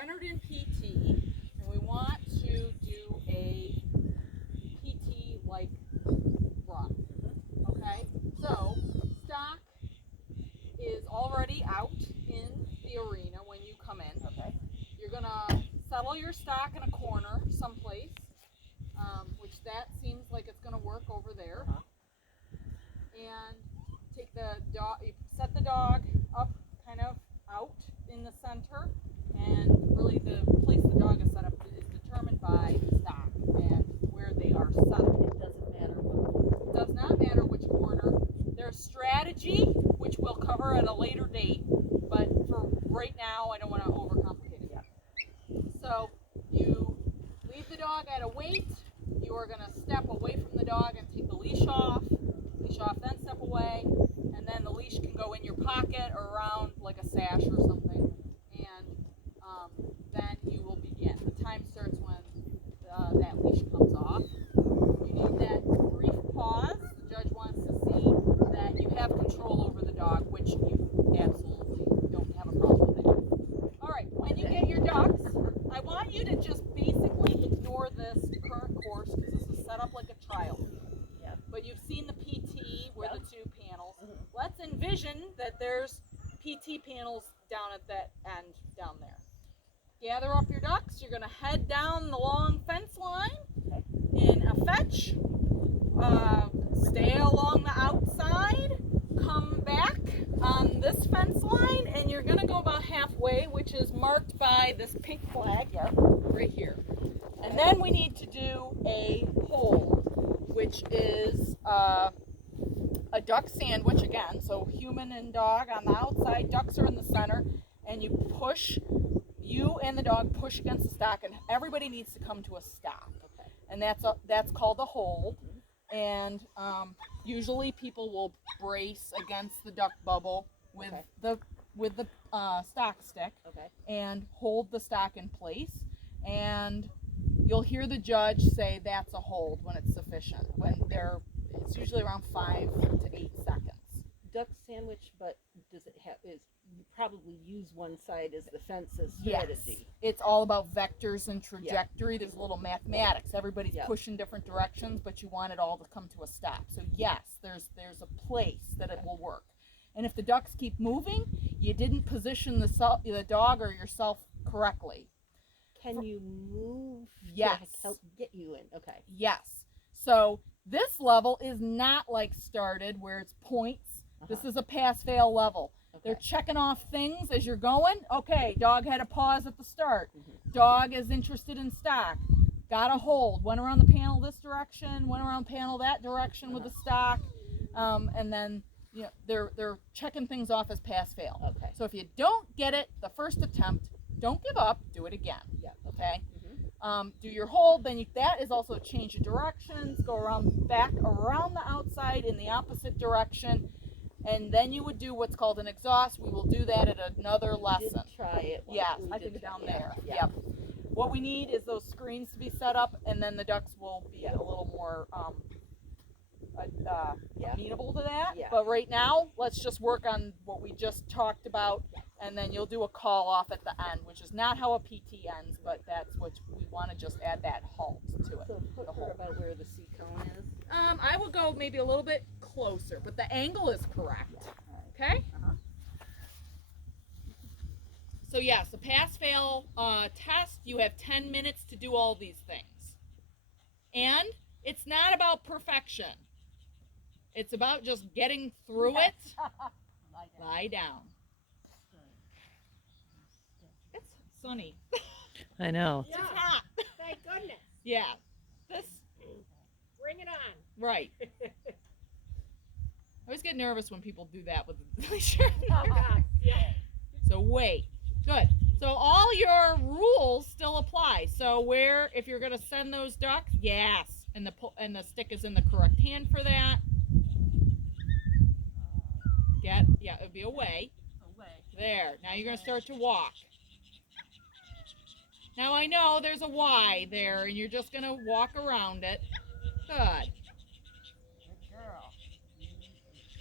entered in PT, and we want to do a PT-like run. Okay? So, stock is already out in the arena when you come in. Okay. You're going to settle your stock in a corner someplace, which that seems like it's going to work over there. And take the dog, you set the dog up kind of out in the center, and really the place the dog is set up is determined by the stock and where they are settled. It doesn't matter what. It does not matter which corner. There's strategy, which we'll cover at a later date, but for right now, I don't want to overcomplicate it. Yeah. So you leave the dog at a wait. You are going to step away from the dog and take the leash off. Leash off, then step away, and then the leash can go in your pocket or around like a sash or something, and then you will begin. The time starts when that leash comes off. You need that brief pause. The judge wants to see that you have control over the dog, which you absolutely don't have a problem with. All right, when you get your ducks, I want you to just basically ignore this current course because this is set up like a trial. Yeah. But you've seen the PT where the two panels. Mhm. Let's envision that there's PT panels down at that end down there. Gather up your ducks. You're going to head down the long fence line in a fetch. Stay along the outside. Come back on this fence line, and you're going to go about halfway, which is marked by this pink flag right here. And then we need to do a hold, which is a duck sandwich again. So human and dog on the outside, ducks are in the center, and you and the dog push against the stock, and everybody needs to come to a stop. Okay. And that's called a hold. And usually people will brace against the duck bubble with the stock stick and hold the stock in place. And you'll hear the judge say that's a hold when it's sufficient. It's usually around 5 to 8 seconds. Duck sandwich, but does it have? You probably use one side as the fence as strategy. Yes. It's all about vectors and trajectory. There's a little mathematics. Everybody's pushing different directions, but you want it all to come to a stop. So yes, there's a place that it will work. And if the ducks keep moving, you didn't position the dog or yourself correctly. Can you move to help get you in? Okay. Yes. So this level is not like started where it's points. This is a pass-fail level. Okay. They're checking off things as you're going. Okay, dog had a pause at the start. Dog is interested in stock. Got a hold. Went around the panel this direction. Went around panel that direction with the stock. And then they're checking things off as pass-fail. Okay. So if you don't get it the first attempt, don't give up. Do it again. Yeah. Okay. Do your hold. Then that is also a change of directions. Go back around the outside in the opposite direction. And then you would do what's called an exhaust. We will do that at another lesson. Did try it. Yes, I think down there. Yep. What we need is those screens to be set up, and then the ducks will be a little more amenable to that. Yeah. But right now, let's just work on what we just talked about, and then you'll do a call off at the end, which is not how a PT ends, but that's what we want to just add that halt to it. So put her about where the C cone is. I would go maybe a little bit closer, but the angle is correct. Okay? So yes, a pass-fail test, you have 10 minutes to do all these things. And it's not about perfection. It's about just getting through it. Lie down. It's sunny. I know. It's hot. Thank goodness. Yeah. Bring it on. Right. I always get nervous when people do that with the leash. Oh, God. Yeah. So wait. Good. So all your rules still apply. So if you're going to send those ducks, yes, and the stick is in the correct hand for that. It would be away. There. Now you're going to start to walk. Now I know there's a Y there, and you're just going to walk around it. Good. Good girl.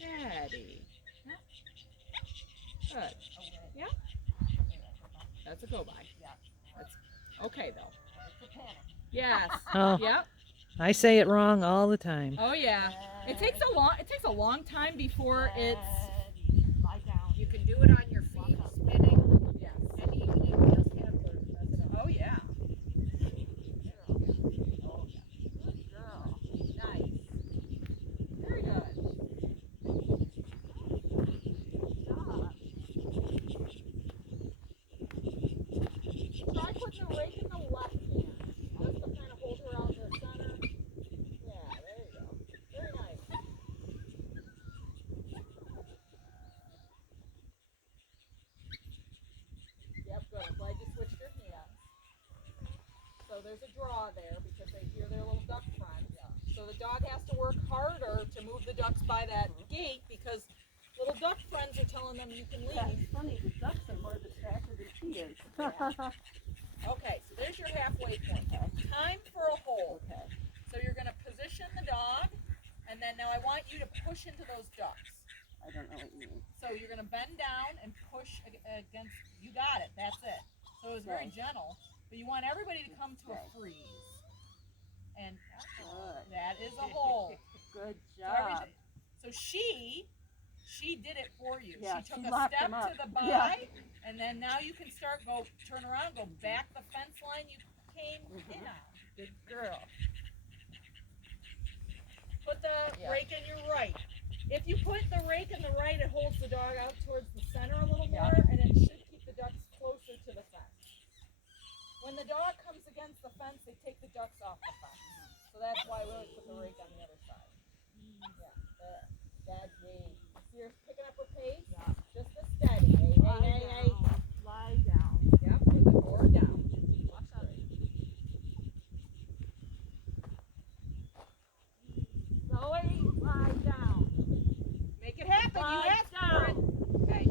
Daddy. Good. Yeah? That's a go by. Yeah. Okay, though. It's a panic. Yes. Oh, Yep. I say it wrong all the time. Oh yeah. It takes a long time before it's. Lie down. You can do it on your feet, spinning, Yes. and even if you just have to mess it up. Oh yeah. Good girl. Nice. Very good. Try putting the rake in the left hand, just to kind of hold her out in the center. Yeah, there you go. Very nice. Yep, good. I'm glad you switched your hands. So there's a draw there because they hear their little duck friends. So the dog has to work harder to move the ducks by that gate because little duck friends are telling them you can Yeah, leave. it's funny, the ducks are more distracted than she is. Okay, so there's your halfway point. Time for a hold. Okay. So you're going to position the dog, and then now I want you to push into those ducks. I don't know what you mean. So you're going to bend down and push against. You got it. That's it. So it was very gentle, but you want everybody to come to a freeze. And Good. that is a hold. Good So, job. so she did it for you. Yeah, she took she a locked step them up. to the by, Yeah. and then now you can turn around, go back the fence line you came in on. Good girl. Put the rake in your right. If you put the rake in the right, it holds the dog out towards the center a little more, and it should keep the ducks closer to the fence. When the dog comes against the fence, they take the ducks off the fence. So that's why we always put the rake on the other side. Yeah, there. That's me. See her picking up her pace? Yeah. Just a steady. Hey, hey, hey, hey. Lie down. Yep, with the door down. Watch out. Zoe, lie down. Make it happen. You Lie asked for it. down. Okay.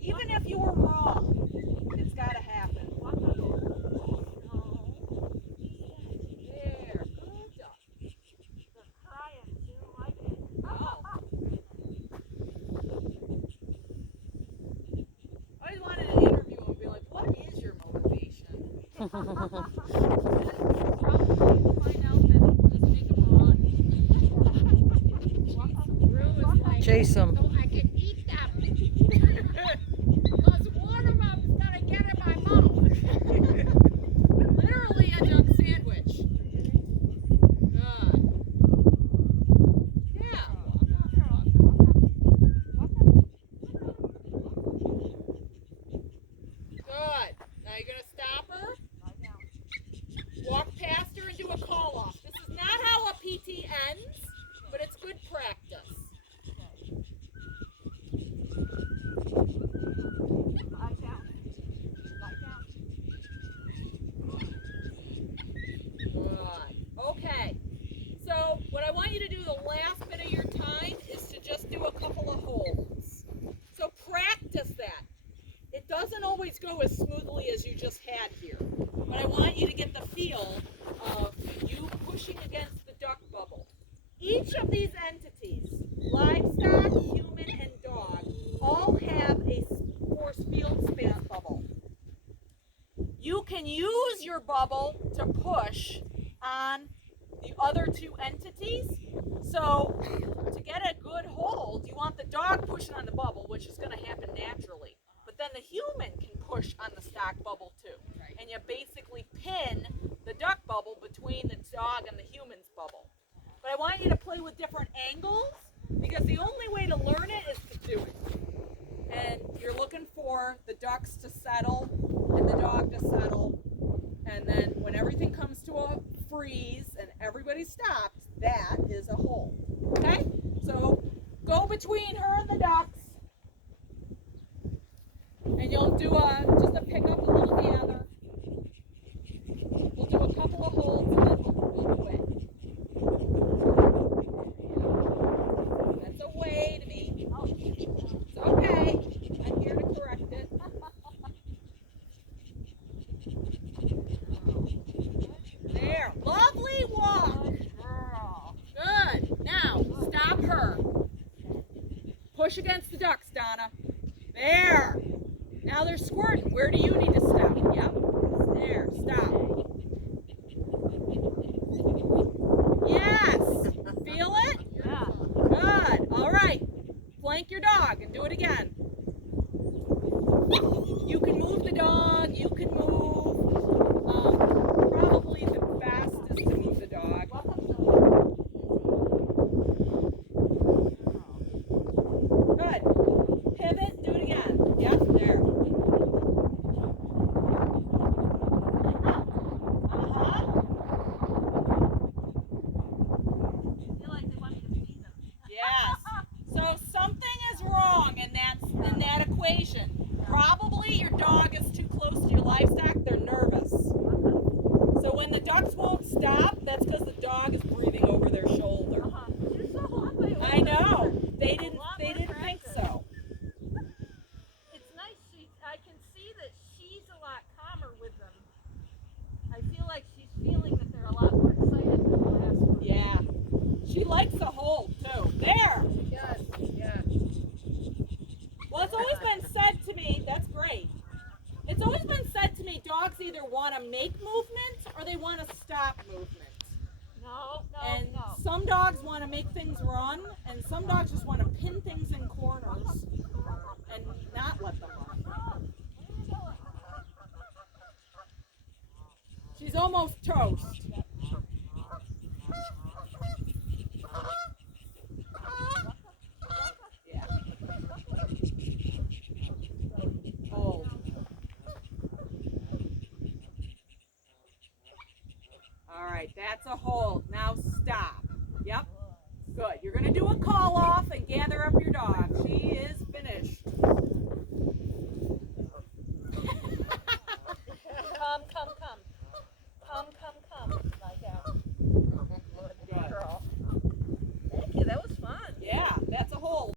Even if you were wrong, it's got to happen. Walk up. No. There. Good job. They're crying. She don't like it. Oh. I always wanted to interview him and be like, what is your motivation? Find out that just make him run. Drew is like, Chase them. so I can eat them. Because one of them's gonna get in my mouth. Literally a duck sandwich. Good. Yeah. Good. Now you're gonna stop her. Walk past her and do a call off. This is not how a PT ends, but it's good practice. Lie down. Lie down. Good. Okay. So what I want you to do the last bit of your time is to just do a couple of holds. So practice that. It doesn't always go as smoothly as you just had here. But I want you to get the feel of you pushing against the duck bubble. Each of these entities, livestock, human, and dog, all have a force field span bubble. You can use your bubble to push on the other two entities. So to get a good hold, you want the dog pushing on the bubble, which is going to happen naturally. But then the human can push on the stock bubble too. And you basically pin the duck bubble between the dog and the human's bubble. But I want you to play with different angles because the only way to learn it is to do it. And you're looking for the ducks to settle and the dog to settle. And then when everything comes to a freeze and everybody stops, that is a hold. Okay? So go between her and the ducks. And you'll do just a pick up a little gather. We'll do a couple of holds and then we'll quit. That's a way to me. Oh, it's okay. I'm here to correct it. There. Lovely walk. Girl. Good. Now, stop her. Push against the ducks, Donna. There. Now they're squirting. Where do you need to stop? Yep. There, stop. Yes. Feel it? Yeah. Good. All right. Flank your dog and do it again. You can move the dog. You can move. Probably the fastest to move the dog. Good. Pivot. Do it again. Yep. There. Yes. So something is wrong in that equation. Probably your dog is too close to your livestock. They're nervous. So when the ducks won't stop, that's because the dog is breathing over their shoulder. I know. They didn't think so. It's nice. I can see that she's a lot calmer with them. I feel like she's feeling that they're a lot more excited than the last one. Yeah. She likes to hold too. There. Yes. Yeah. Well, it's always been said to me, that's great. It's always been said to me, dogs either want to make movement or they want to stop movement. No, And no. some dogs want to make things run, and some dogs just want to pin things in corners and not let them run. She's almost toast. Yeah. Hold. All right, that's a hold. Now stop. Yep. Good. You're going to do a call off and gather up your dog. She is